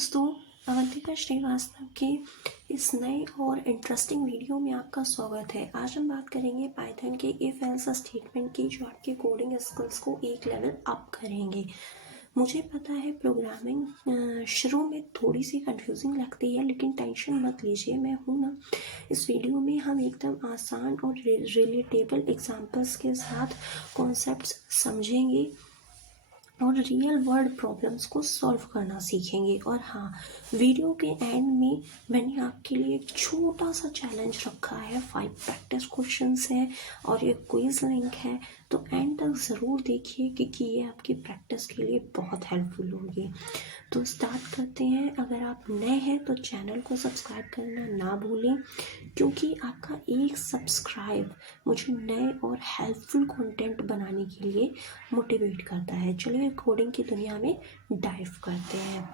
दोस्तों, अवंतिका श्रीवास्तव के इस नए और इंटरेस्टिंग वीडियो में आपका स्वागत है। आज हम बात करेंगे पाइथन के इफ एल्स स्टेटमेंट की, जो आपके कोडिंग स्किल्स को एक लेवल अप करेंगे। मुझे पता है प्रोग्रामिंग शुरू में थोड़ी सी कंफ्यूजिंग लगती है, लेकिन टेंशन मत लीजिए, मैं हूँ ना। इस वीडियो में हम एकदम आसान और रिलेटेबल एग्जांपल्स के साथ कॉन्सेप्ट्स समझेंगे और रियल वर्ल्ड प्रॉब्लम्स को सॉल्व करना सीखेंगे। और हाँ, वीडियो के एंड में मैंने आपके लिए एक छोटा सा चैलेंज रखा है। 5 प्रैक्टिस क्वेश्चंस हैं और एक क्विज लिंक है, तो एंड तक ज़रूर देखिए क्योंकि ये आपकी प्रैक्टिस के लिए बहुत हेल्पफुल होगी। तो स्टार्ट करते हैं। अगर आप नए हैं तो चैनल को सब्सक्राइब करना ना भूलें, क्योंकि आपका एक सब्सक्राइब मुझे नए और हेल्पफुल कंटेंट बनाने के लिए मोटिवेट करता है। चलिए कोडिंग की दुनिया में डाइव करते हैं।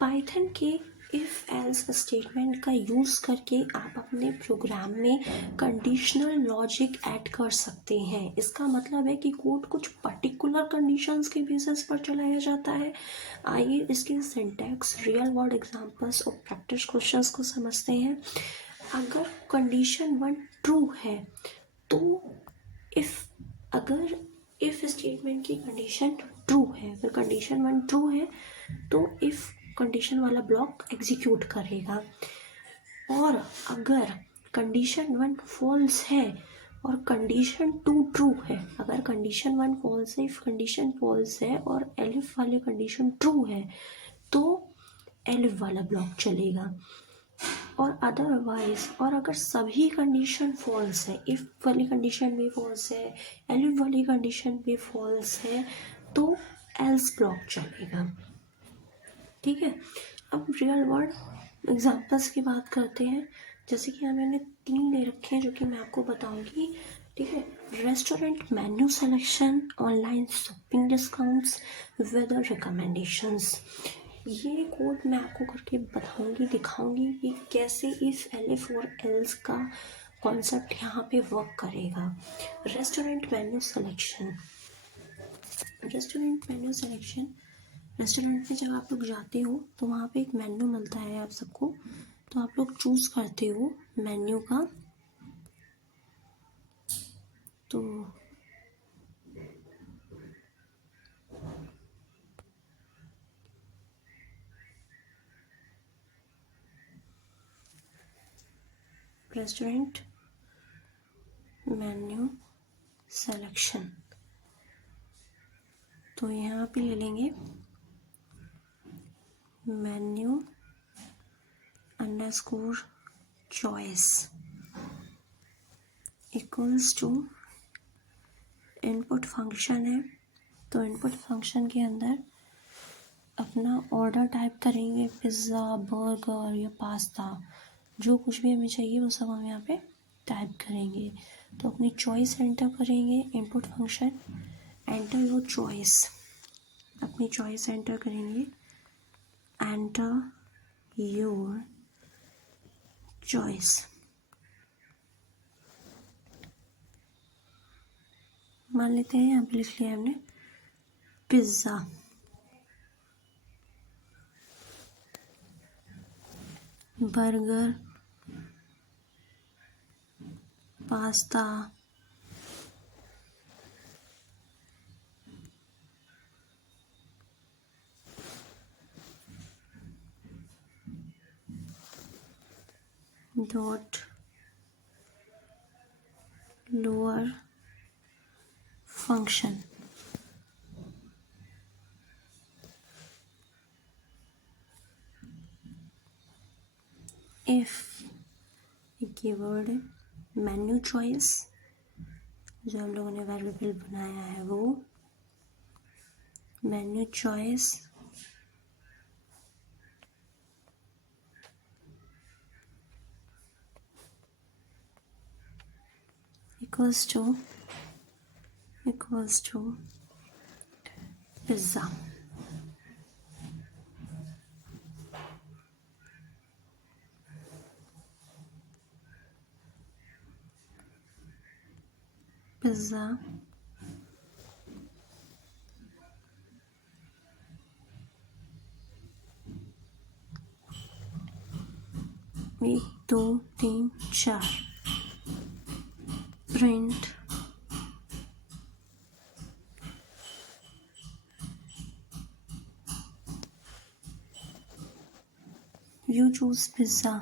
पाइथन के इफ एल्स स्टेटमेंट का यूज़ करके आप अपने प्रोग्राम में कंडीशनल लॉजिक ऐड कर सकते हैं। इसका मतलब है कि कोड कुछ पर्टिकुलर कंडीशंस के बेसिस पर चलाया जाता है। आइए इसके सिंटैक्स, रियल वर्ल्ड एग्जांपल्स और प्रैक्टिस क्वेश्चंस को समझते हैं। अगर कंडीशन 1 ट्रू है तो अगर इफ स्टेटमेंट की कंडीशन ट्रू है, अगर कंडीशन 1 ट्रू है तो इफ कंडीशन वाला ब्लॉक एग्जीक्यूट करेगा। और अगर कंडीशन 1 फॉल्स है और कंडीशन 2 ट्रू है, अगर कंडीशन 1 फॉल्स है, इफ कंडीशन फॉल्स है और एलिफ वाले कंडीशन ट्रू है तो एलिफ वाला ब्लॉक चलेगा। और अदरवाइज, और अगर सभी कंडीशन फॉल्स है, इफ वाली कंडीशन भी फॉल्स है, एलिफ वाली कंडीशन भी फॉल्स है, तो एल्स ब्लॉक चलेगा। ठीक है, अब रियल वर्ल्ड एग्जांपल्स की बात करते हैं। जैसे कि यहाँ मैंने 3 ले रखे हैं जो कि मैं आपको बताऊंगी। ठीक है, restaurant menu selection, online shopping discounts, weather recommendations. ये कोड मैं आपको करके बताऊंगी, दिखाऊंगी कि कैसे इस एलिफ और एल्स का कॉन्सेप्ट यहाँ पे वर्क करेगा। रेस्टोरेंट मेन्यू सिलेक्शन, रेस्टोरेंट में जब आप लोग जाते हो तो वहाँ पे एक मेन्यू मिलता है आप सबको, तो आप लोग चूज़ करते हो मेन्यू का। तो रेस्टोरेंट मेन्यू सिलेक्शन, तो यहाँ पे ले लेंगे menu underscore choice equals to input function है। तो इनपुट फंक्शन के अंदर अपना ऑर्डर टाइप करेंगे, पिज़्ज़ा, बर्गर या पास्ता, जो कुछ भी हमें चाहिए वो सब हम यहाँ पे टाइप करेंगे। तो अपनी चॉइस एंटर करेंगे, input function enter your choice, अपनी चॉइस एंटर करेंगे, एंटर योर चॉइस। मान लेते हैं यहाँ पे लिख लिया हमने pizza, burger, pasta, dot lower function. If keyword है मेन्यू चॉइस, जो हम लोगों ने वेरिएबल बनाया है वो menu choice equals to pizza. Pizza, एक दो तीन चार, print, you choose pizza,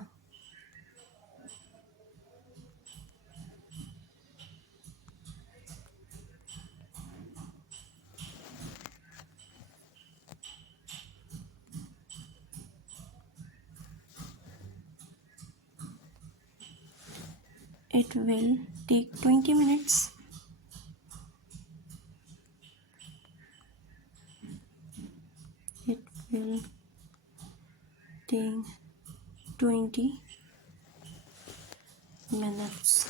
it will take 20 minutes. It will take 20 minutes.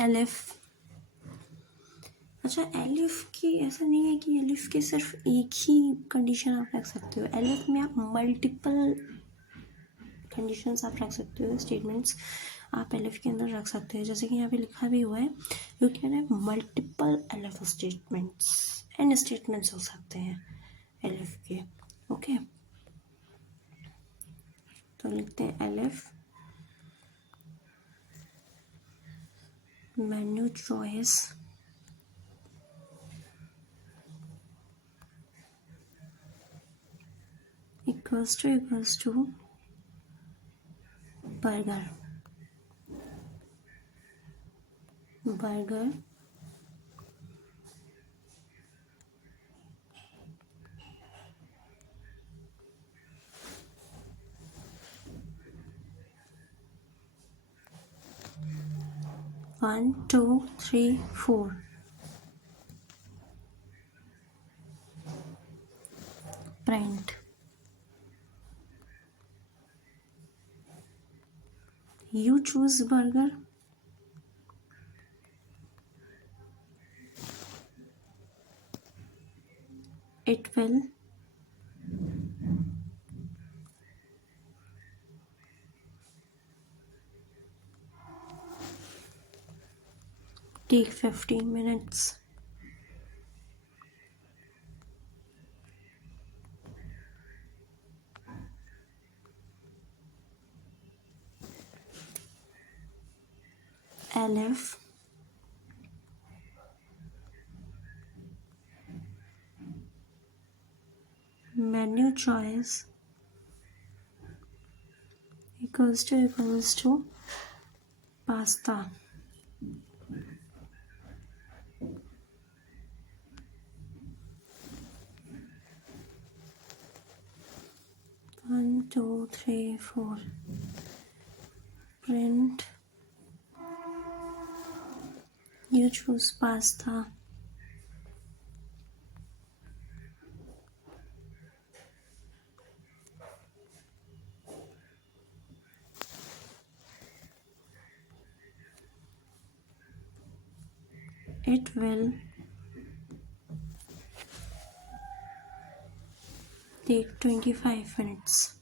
Elif, अच्छा एलिफ की ऐसा नहीं है कि एलिफ के सिर्फ एक ही कंडीशन आप रख सकते हो, एलिफ में आप मल्टीपल कंडीशंस आप रख सकते हो, स्टेटमेंट्स आप एलिफ के अंदर रख सकते हो, जैसे कि यहाँ पे लिखा भी हुआ है you can have multiple elif statements, and statements हो सकते हैं एलिफ के। ओके, तो लिखते हैं elif menu choice equals to burger 1 2 3 4, print, you choose burger, it will take 15 minutes. Elif menu choice equals to pasta, one two three four, print, you choose pasta, it will take 25 minutes.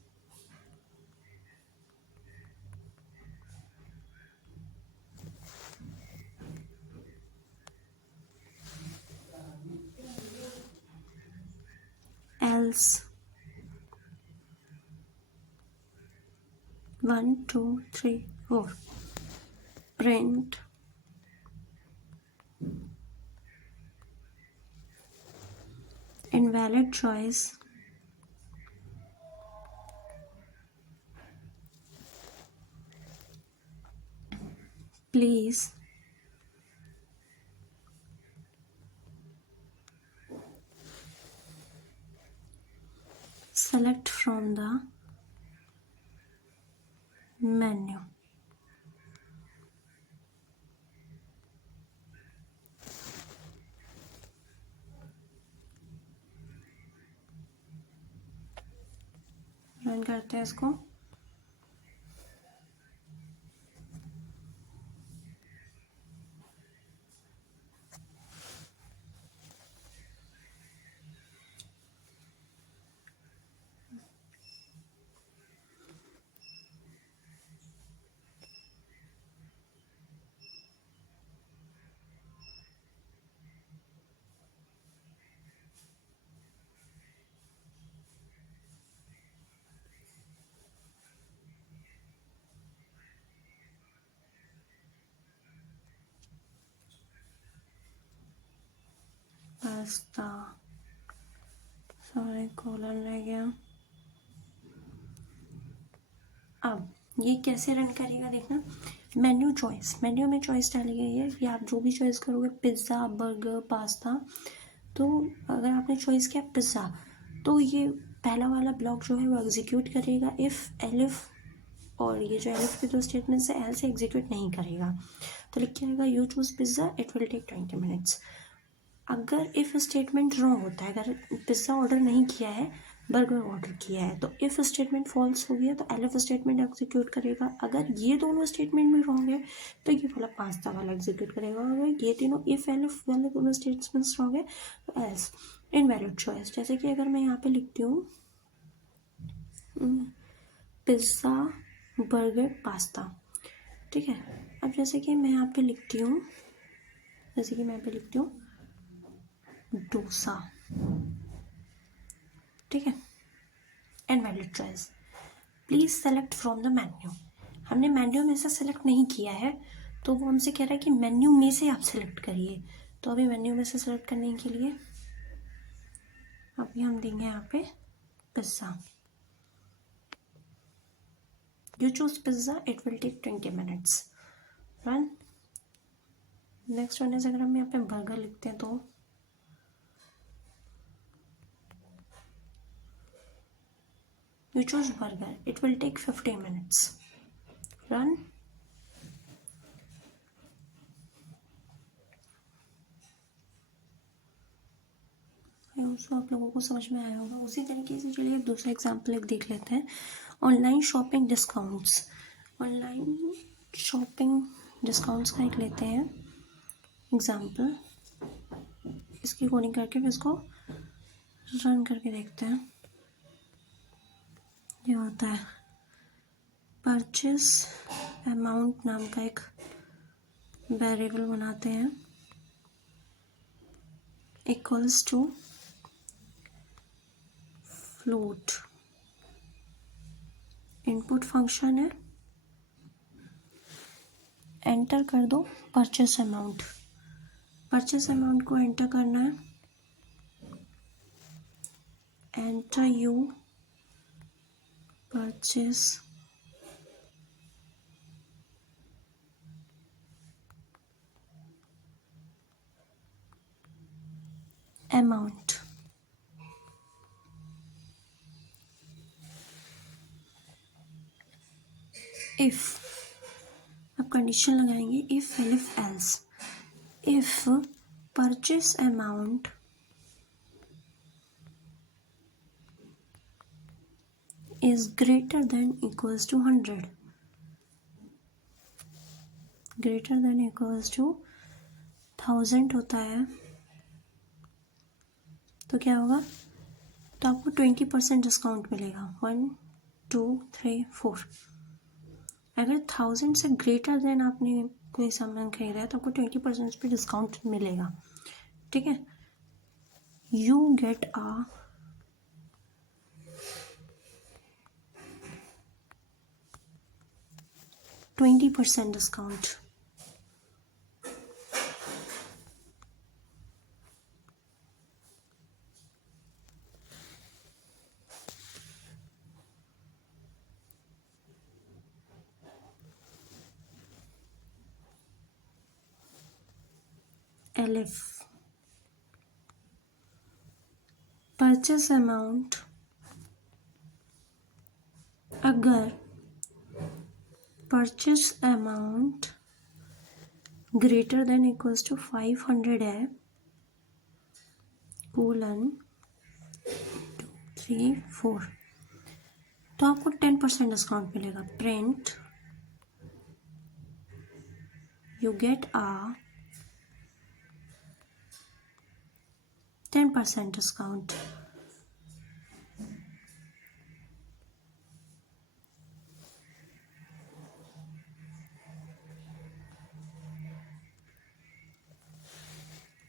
Else 1 2 3 4, print, invalid choice, please select from the menu. Run करते हैं इसको। Pasta, sorry colon रह गया। अब ये कैसे run करेगा देखना, मेन्यू चॉइस, मेन्यू में चॉइस डाली गई है कि आप जो भी चॉइस करोगे, पिज़्ज़ा, बर्गर, पास्ता। तो अगर आपने चॉइस किया पिज़्ज़ा, तो ये पहला वाला ब्लॉक जो है वो एग्जीक्यूट करेगा इफ़ एलिफ, और ये जो एलिफ के दो स्टेटमेंट्स है एल से एग्जीक्यूट नहीं करेगा। तो लिख के आएगा you choose pizza, it will take 20 minutes. अगर इफ़ स्टेटमेंट रॉन्ग होता है, अगर पिज़्ज़ा ऑर्डर नहीं किया है, बर्गर ऑर्डर किया है, तो इफ़ स्टेटमेंट फॉल्स हो गया तो एलिफ स्टेटमेंट एग्जीक्यूट करेगा। अगर ये दोनों स्टेटमेंट भी रॉन्ग है तो ये वाला पास्ता वाला एग्जीक्यूट करेगा। अगर ये तीनों इफ़ एलिफ वाले दोनों स्टेटमेंट्स रॉन्ग है तो एल्स, इनवैलिड चॉइस। जैसे कि अगर मैं यहाँ पे लिखती हूँ पिज़्ज़ा, बर्गर, पास्ता, ठीक है। अब जैसे कि मैं यहाँ पे लिखती हूँ, जैसे कि मैं यहाँ पे लिखती हूँ डोसा, ठीक है, invalid choice. Please select from the menu. हमने मेन्यू में से सेलेक्ट नहीं किया है, तो वो हमसे कह रहा है कि मेन्यू में से आप सेलेक्ट करिए। तो अभी मेन्यू में से सेलेक्ट करने के लिए अभी हम देंगे यहाँ पे pizza. You choose pizza, it will take 20 minutes. Run. Next one अगर हम यहाँ पे बर्गर लिखते हैं तो you choose burger, it will take 50 minutes. Run. आप लोगों को समझ में आया होगा। उसी तरीके से चलिए अब दूसरा एग्जाम्पल एक देख लेते हैं, online shopping discounts. Online shopping discounts का एक लेते हैं एग्जाम्पल, इसकी कोडिंग करके फिर इसको रन करके देखते हैं। ये होता है परचेस अमाउंट नाम का एक वेरिएबल बनाते हैं, equals to float, input function है, एंटर कर दो परचेस अमाउंट। परचेस अमाउंट को एंटर करना है, enter you purchase amount. If, अब कंडीशन लगाएंगे, if elif else, if purchase amount is greater than equals to 100, greater than equals to 1000 होता है, तो क्या होगा, तो आपको 20% डिस्काउंट मिलेगा। 1 2 3 4। अगर 1000 से ग्रेटर देन आपने कोई सामान खरीदा है तो आपको 20% पे डिस्काउंट मिलेगा, ठीक है। You get a 20% discount. Elif, purchase amount अगर purchase amount greater than equals to 500 है, कोलन 2 3 4, तो आपको 10% डिस्काउंट मिलेगा। Print you get a 10% discount.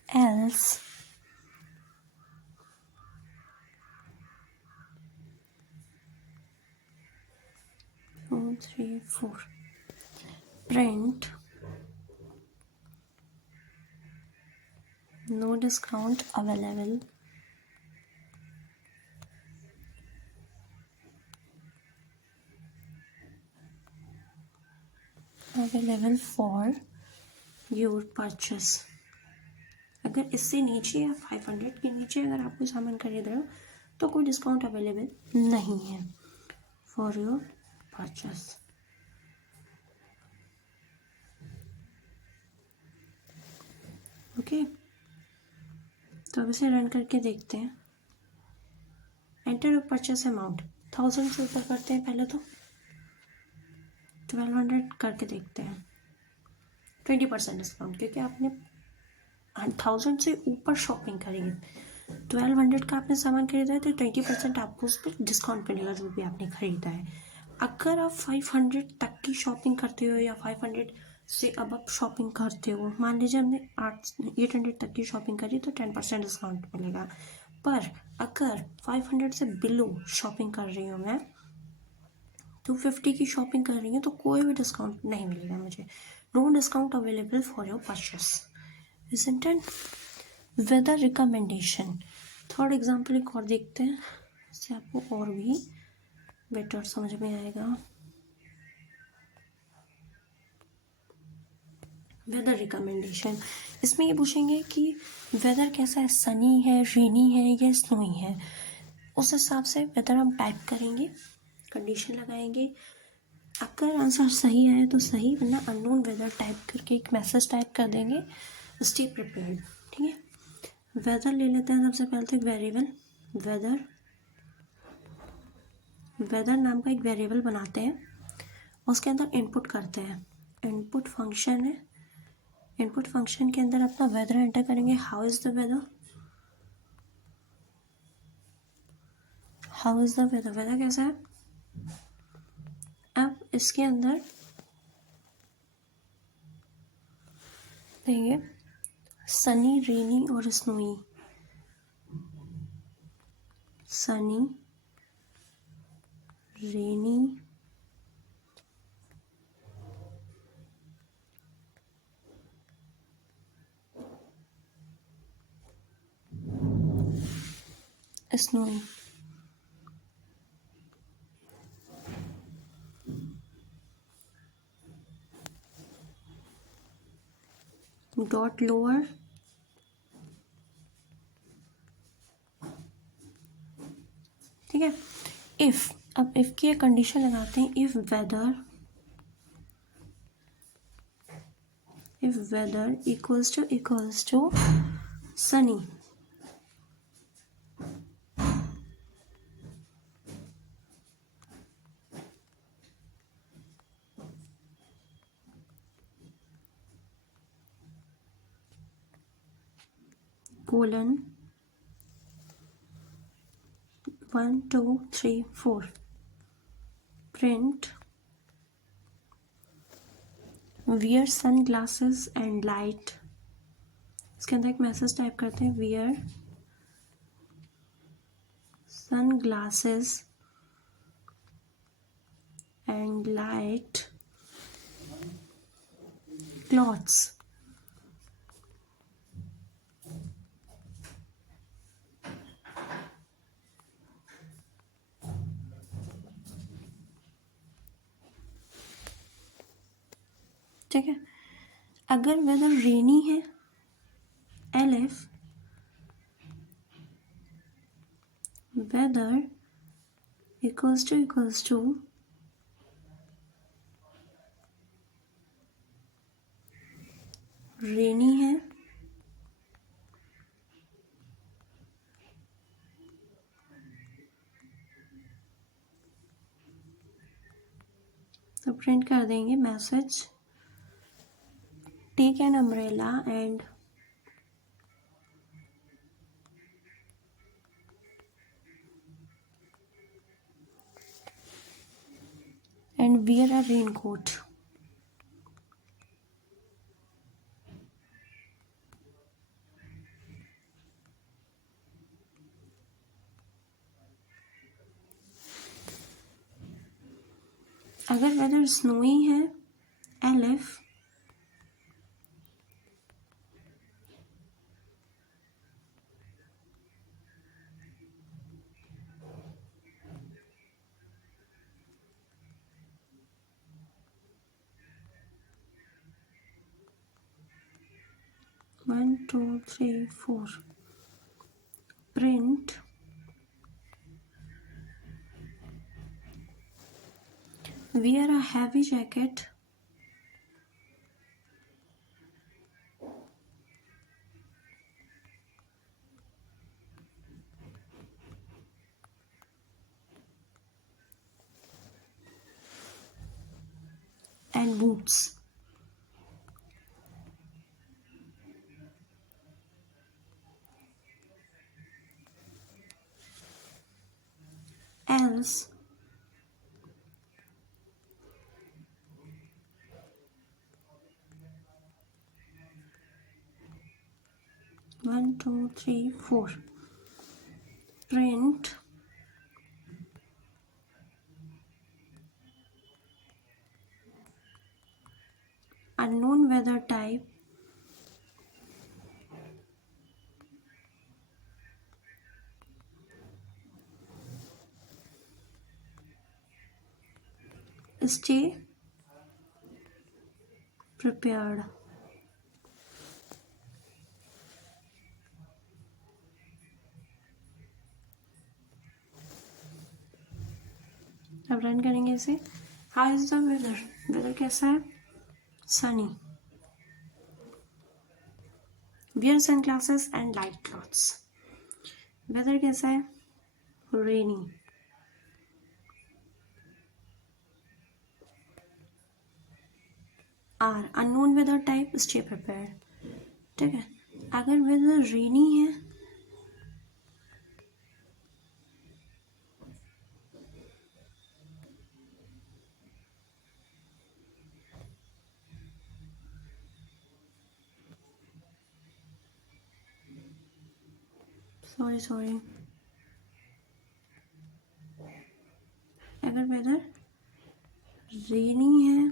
else two three four, print no discount available for your purchase. अगर इससे नीचे या 500 के नीचे अगर आप कोई सामान खरीद रहे हो तो कोई डिस्काउंट अवेलेबल नहीं है फॉर योर परचेस। ओके, तो अब इसे रन करके देखते हैं। एंटर परचेस अमाउंट 1000 से ऊपर करते हैं पहले, तो 1200 करके देखते हैं। 20% डिस्काउंट, क्योंकि आपने 1000 से ऊपर शॉपिंग करेंगे, 1200 का आपने सामान खरीदा है तो 20% आपको उस पर डिस्काउंट मिलेगा जो भी आपने खरीदा है। अगर आप 500 तक की शॉपिंग करते हो या 500 से अब आप शॉपिंग करते हो, मान लीजिए हमने 800 तक की शॉपिंग करी तो 10% डिस्काउंट मिलेगा। पर अगर 500 से बिलो शॉपिंग कर रही हूँ मैं, 250 की शॉपिंग कर रही हूँ, तो कोई भी डिस्काउंट नहीं मिलेगा मुझे। No discount available for your purchase. Isn't it? Weather recommendation. Third example एक और देखते हैं, इससे आपको और भी बेटर समझ में आएगा। वेदर रिकमेंडेशन, इसमें ये पूछेंगे कि वेदर कैसा है, सनी है, रेनी है या स्नोई है। उस हिसाब से वेदर हम टाइप करेंगे, कंडीशन लगाएंगे। अगर आंसर सही आए तो सही, वरना अननोन वेदर टाइप करके एक मैसेज टाइप कर देंगे, स्टे प्रिपेयर्ड। ठीक है, वेदर ले लेते हैं सबसे पहले तो एक वेरिएबल वेदर। वेदर नाम का एक वेरिएबल बनाते हैं, उसके अंदर इनपुट करते हैं। इनपुट फंक्शन है, इनपुट फंक्शन के अंदर अपना वेदर एंटर करेंगे। How is the weather, how is the weather, weather कैसा है। अब इसके अंदर देंगे सनी, रेनी और snowy. Sunny, rainy, snowy. Dot lower ठीक है। इफ, अब इफ की कंडीशन लगाते हैं। If weather equals to sunny, colon 1 2 3 4 print wear sunglasses and light. इसके अंदर एक मैसेज टाइप करते हैं, wear sunglasses and light clothes. ठीक है, अगर वेदर रेनी है, elif weather equals to rainy है, तो प्रिंट कर देंगे message take an umbrella and wear a raincoat. अगर वेदर स्नोई है, elif 1 2 3 4 print wear a heavy jacket and boots. Else one, two, three, four. Print unknown weather type stay prepared. अब run करेंगे इसे. How is the weather. Weather कैसा है. Sunny. Wear sunglasses and light clothes. Weather कैसा है. Rainy. Or unknown weather type stay prepared. ठीक है. अगर वेदर रेनी है सॉरी अगर वेदर रेनी है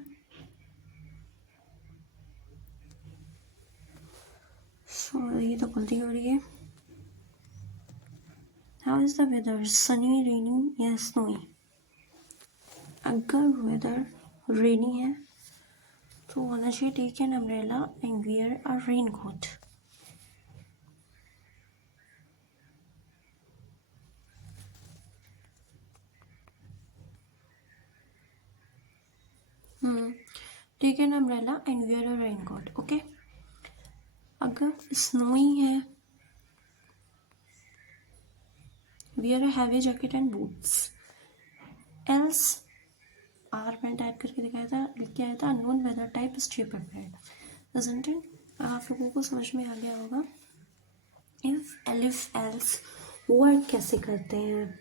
ये तो गलती हो रही है. How is the weather. Sunny rainy या स्नोई. अगर वेदर रेनी है तो होना चाहिए take an umbrella and wear a rain coat. Take an umbrella and wear a rain coat. Okay. अगर स्नोई है wear a heavy jacket and boots. Else or मैंने type करके दिखाया था, लिख के आया था unknown weather type stay prepared. Doesn't it. आप लोगों को समझ में आ गया होगा इफ एलिफ एल्स वर्क कैसे करते हैं.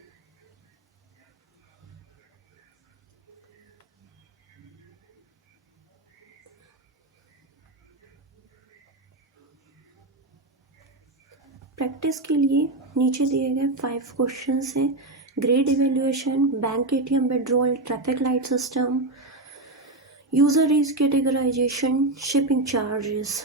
प्रैक्टिस के लिए नीचे दिए गए 5 क्वेश्चंस हैं. Grade evaluation, bank ATM withdrawal, traffic light system, user age categorization, shipping charges.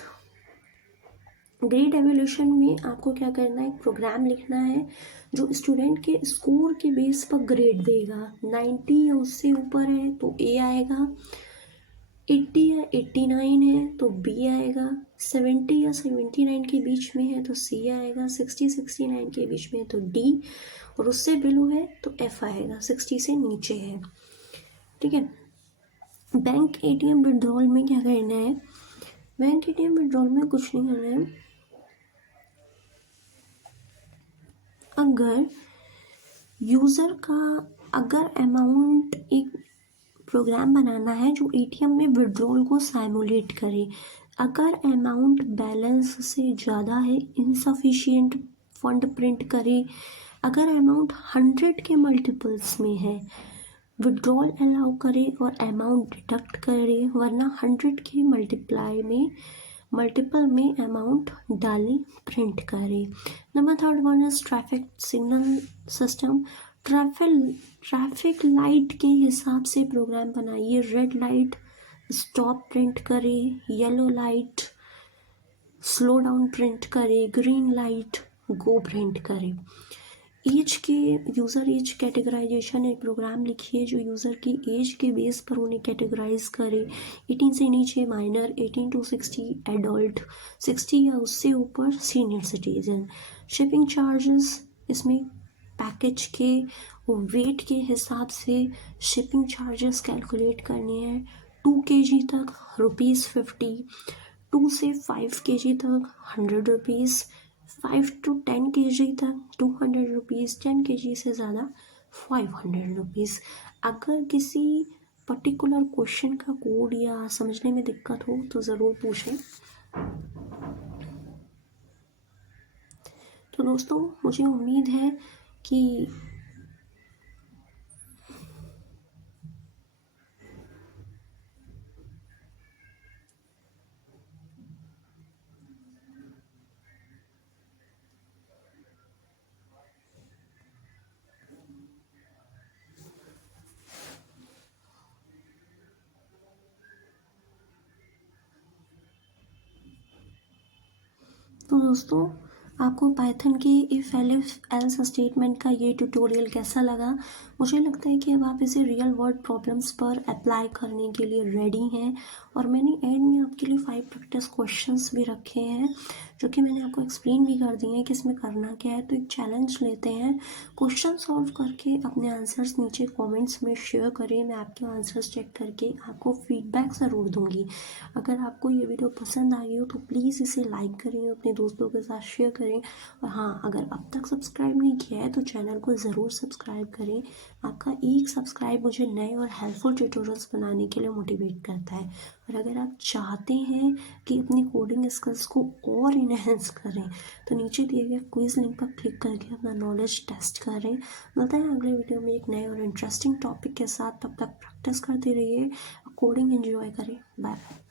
Grade evolution में आपको क्या करना है. एक प्रोग्राम लिखना है जो स्टूडेंट के स्कोर के बेस पर ग्रेड देगा. 90 या उससे ऊपर है तो ए आएगा, 80 या 89 है तो बी आएगा, 70 या 79 के बीच में है तो सी आएगा, 60 69 के बीच में है तो डी, और उससे बिलो है तो एफ आएगा. 60 से नीचे है. ठीक है. बैंक एटीएम विड्रॉल में क्या करना है. बैंक एटीएम विड्रॉल में कुछ नहीं करना है. अगर यूज़र का अगर अमाउंट एक प्रोग्राम बनाना है जो एटीएम में विड्रॉल को साइमुलेट करे. अगर अमाउंट बैलेंस से ज़्यादा है इनसफिशिएंट फंड प्रिंट करे. अगर अमाउंट 100 के मल्टीपल्स में है विड्रॉल अलाउ करे और अमाउंट डिडक्ट करे, वरना 100 के मल्टीपल में अमाउंट डाले प्रिंट करे. Number 3 one is traffic signal system. Traffic light के हिसाब से प्रोग्राम बनाइए. रेड लाइट स्टॉप प्रिंट करे, yellow light slow down print करे, ग्रीन लाइट गो प्रिंट करे. एज के यूज़र एज कैटेगराइजेशन एक प्रोग्राम लिखिए जो यूज़र की एज के बेस पर उन्हें कैटेगराइज करे। 18 से नीचे माइनर, 18 to 60 एडल्ट, 60 या उससे ऊपर सीनियर सिटीजन। शिपिंग चार्जेस इसमें पैकेज के वेट के हिसाब से शिपिंग चार्जेस कैलकुलेट करने हैं। 2 kg तक ₹50, 2 से 5 kg तक ₹100, 5 to 10 kg तक ₹200, 10 kg से ज़्यादा ₹500। अगर किसी पर्टिकुलर क्वेश्चन का कोड या समझने में दिक्कत हो तो ज़रूर पूछें। तो दोस्तों मुझे उम्मीद है कि तो दोस्तों आपको पाइथन के इफ़ एल्स स्टेटमेंट का ये ट्यूटोरियल कैसा लगा? मुझे लगता है कि अब आप इसे रियल वर्ल्ड प्रॉब्लम्स पर अप्लाई करने के लिए रेडी हैं और मैंने एंड में आपके लिए 5 प्रैक्टिस क्वेश्चंस भी रखे हैं जो कि मैंने आपको एक्सप्लेन भी कर दिए हैं कि इसमें करना क्या है। तो एक चैलेंज लेते हैं, क्वेश्चन सॉल्व करके अपने आंसर्स नीचे कमेंट्स में शेयर करें। मैं आपके आंसर्स चेक करके आपको फीडबैक ज़रूर दूंगी। अगर आपको ये वीडियो पसंद आई हो तो प्लीज़ इसे लाइक करें, अपने दोस्तों के साथ शेयर करें और हाँ, अगर अब तक सब्सक्राइब नहीं किया है तो चैनल को ज़रूर सब्सक्राइब करें। आपका एक सब्सक्राइब मुझे नए और हेल्पफुल ट्यूटोरियल्स बनाने के लिए मोटिवेट करता है। और अगर आप चाहते हैं कि अपनी कोडिंग स्किल्स को और इन्हेंस करें तो नीचे दिए गए क्विज लिंक पर क्लिक करके अपना नॉलेज टेस्ट करें। मिलते हैं अगले वीडियो में एक नए और इंटरेस्टिंग टॉपिक के साथ। तब तक प्रैक्टिस करते रहिए, कोडिंग एंजॉय करें। बाय।